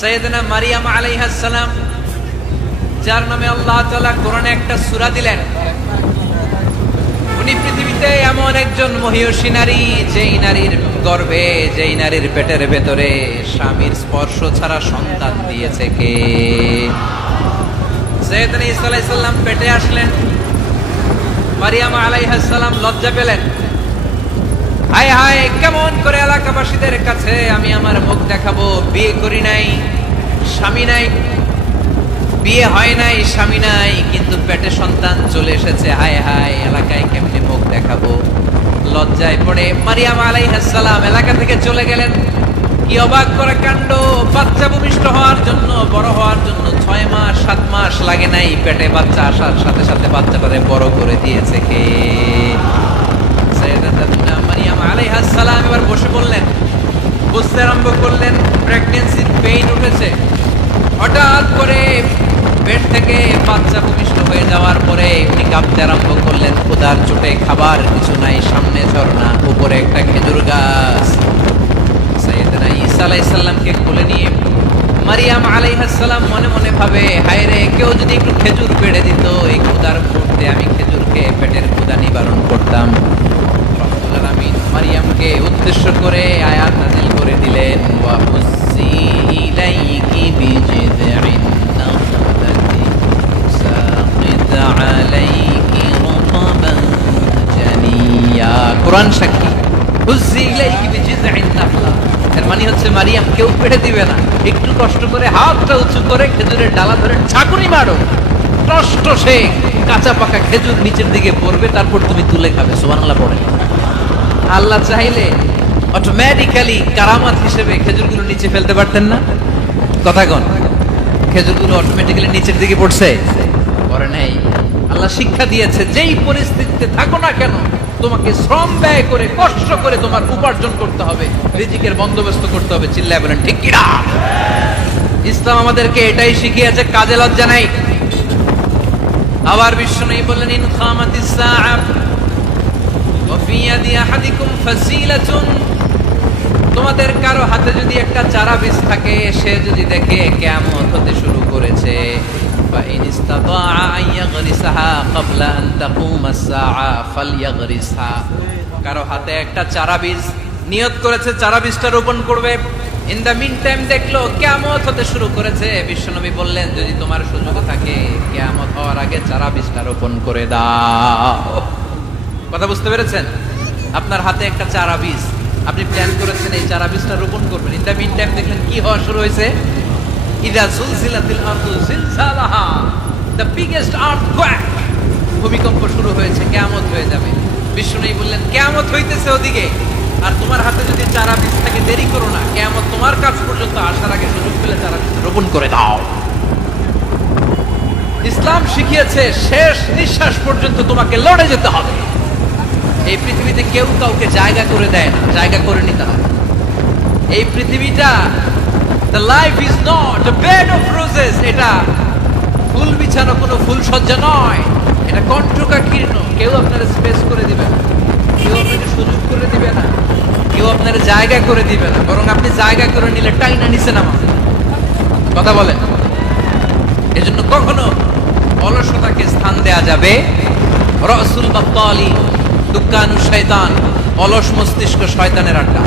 সাইয়েদনা মারিয়াম আলাইহিস সালাম, যার নামে আল্লাহ তাআলা কোরআনে একটা সূরা দিলেন, উনি পৃথিবীতে এমন একজন মহিয়সী নারী, যেই নারীর গর্ভে, যেই নারীর পেটের ভেতরে স্বামীর স্পর্শ ছাড়া সন্তান দিয়েছে কে? সাইয়েদনা ঈসা আলাইহিস সালাম পেটে আসলেন, মারিয়াম আলাইহিস সালাম লজ্জা পেলেন। হায় হায়, কেমন করে এলাকাবাসীদের কাছে আমি আমার মুখ দেখাবো? বিয়ে করি নাই, স্বামী নাই, বিয়ে হয় নাই, স্বামী নাই, কিন্তু পেটে সন্তান চলে এসেছে। হায় হায়, এলাকায় কেমনে মুখ দেখাবো? লজ্জায় পড়ে মারিয়াম আলাইহিস সালাম এলাকা থেকে চলে গেলেন। কি অবাক করা কাণ্ড! বাচ্চা ভূমিষ্ঠ হওয়ার জন্য, বড় হওয়ার জন্য 6 মাস 7 মাস লাগে নাই, পেটে বাচ্চা আসার সাথে সাথে বাচ্চাটারে বড় করে দিয়েছে কে? মারিয়াম আলাইহিস সালাম এবার বসে পড়লেন, বুঝতে আরম্ভ করলেন প্রেগন্যান্সির পেইন উঠেছে। হঠাৎ করে পেট থেকে বাচ্চা ভূমিষ্ঠ হয়ে যাওয়ার পরে উনি কাঁপতে আরম্ভ করলেন। ক্ষুধার চোটে খাবার কিছু নাই, সামনে ঝর্ণা, উপরে একটা খেজুর গাছ। সাইয়েদনা ঈসা আলাইহিস সালামকে কোলে নিয়ে মারিয়াম আলাইহিস সালাম মনে মনে ভাবে, হায় রে, কেউ যদি একটু খেজুর পেড়ে দিত, এই ক্ষুধার মুহূর্তে আমি খেজুরকে পেটের ক্ষুধা নিবারণ করতাম। রব্বুল আলামিন মারিয়ামকে উদ্দেশ্য করে আয়াত নাযিল করে দিলেন, ওয়া হুজ্জি ইলাইকি বিজিযইন নাখলাতি সাকিত আলাইকি রুতাবান জানিয়া। কোরআন সাক্ষী, হুজ্জি ইলাইকি বিজিযইন নাখলা, এর মানে হচ্ছে মারিয়াম, কেউ পেড়ে দিবে না, একটু কষ্ট করে হাতটা উঁচু করে খেজুরের ডালা ধরে ঝাঁকুনি মারো, কষ্ট সে কাঁচা পাকা খেজুর নিচের দিকে পড়বে, তারপর তুমি তুলে খাবে। সুবহানাল্লাহ পড়ে। আল্লাহ চাইলে অটোমেটিক্যালি কারামাত হিসেবে খেজুরগুলো নিচে ফেলতে পারতেন না? কথা কোন? খেজুরগুলো অটোমেটিক্যালি নিচের দিকে পড়ছে? পড়ে নাই। আল্লাহ শিক্ষা দিয়েছে, যেই পরিস্থিতিতে থাকো না কেন, তোমাকে শ্রম ব্যয় করে, কষ্ট করে তোমার উপার্জন করতে হবে, রিজিকের বন্দোবস্ত করতে হবে। চিল্লায় বলেন ঠিক কিনা? ইসলাম আমাদেরকে এটাই শিখিয়েছে, কাজে লজ্জা নাই। আবার বিশ্বনবী বললেন, ইন খামাতিস সাআ ওয়া ফি ইয়াদি আহাদিকুম ফাসিলাতুন, তোমাদের কারো হাতে যদি একটা চারা বীজ থাকে, সে যদি দেখে কিয়ামত হতে শুরু করেছে, ফা ইন ইসতাতাআ আন ইয়াগরিসাহা ক্বাবলা আন তাকুমাস সাআ ফালইয়াগরিসহা। কারো হাতে একটা চারা বীজ নিয়ত করেছে, চারা বীজটা রোপণ করবে, ইন দ্য মিন টাইম দেখলো কিয়ামত হতে শুরু করেছে, বিশ্বনবী বললেন, যদি তোমার সুযোগ থাকে কিয়ামত হওয়ার আগে চারা বীজটা রোপণ করে দাও। কথা বুঝতে পেরেছেন? আপনার হাতে একটা চারা বীজ, আপনি প্ল্যান করেছেন এই চারা বীজটা রোপণ করবেন, ইন দ্য মিন টাইম দেখলেন কি হওয়া শুরু হয়েছে? ইযা যুলজিলাতিল আরদু জিলজালাহা, দ্য বিগেস্ট আর্থকোয়েক, ভূমিকম্প শুরু হয়েছে, কিয়ামত হয়ে যাবে। বিশ্বনবী বললেন, কিয়ামত হইতেছে ওদিকে, আর তোমার হাতে যদি চারা বীজ থাকে, দেরি করো না, কিয়ামত তোমার কাছ পর্যন্ত আসার আগে সুযোগ পেলে চারা বীজ রোপণ করে দাও। ইসলাম শিখিয়েছে শেষ নিঃশ্বাস পর্যন্ত তোমাকে লড়ে যেতে হবে। এই পৃথিবীতে কেউ কাউকে জায়গা করে দেয় না, জায়গা করে নিতে হবে। এই পৃথিবীটা, the life is not a bed of roses, এটা ফুল বিছানো কোনো ফুল সজ্জা নয়, এটা কণ্টকাকীর্ণ। কেউ আপনার স্পেস করে দিবে না, কেউ আপনাকে সুযোগ করে দিবে না, কেউ আপনার জায়গা করে দিবে না, বরং আপনি জায়গা করে নিলে টাইনা নিচে নামাবে। কথা বলেন? এজন্য কখনো অলসতাকে স্থান দেয়া যাবে। রাসূল বাত্তালি দুক্কানু শয়তান, অলস মস্তিষ্ক শয়তানের আড্ডা।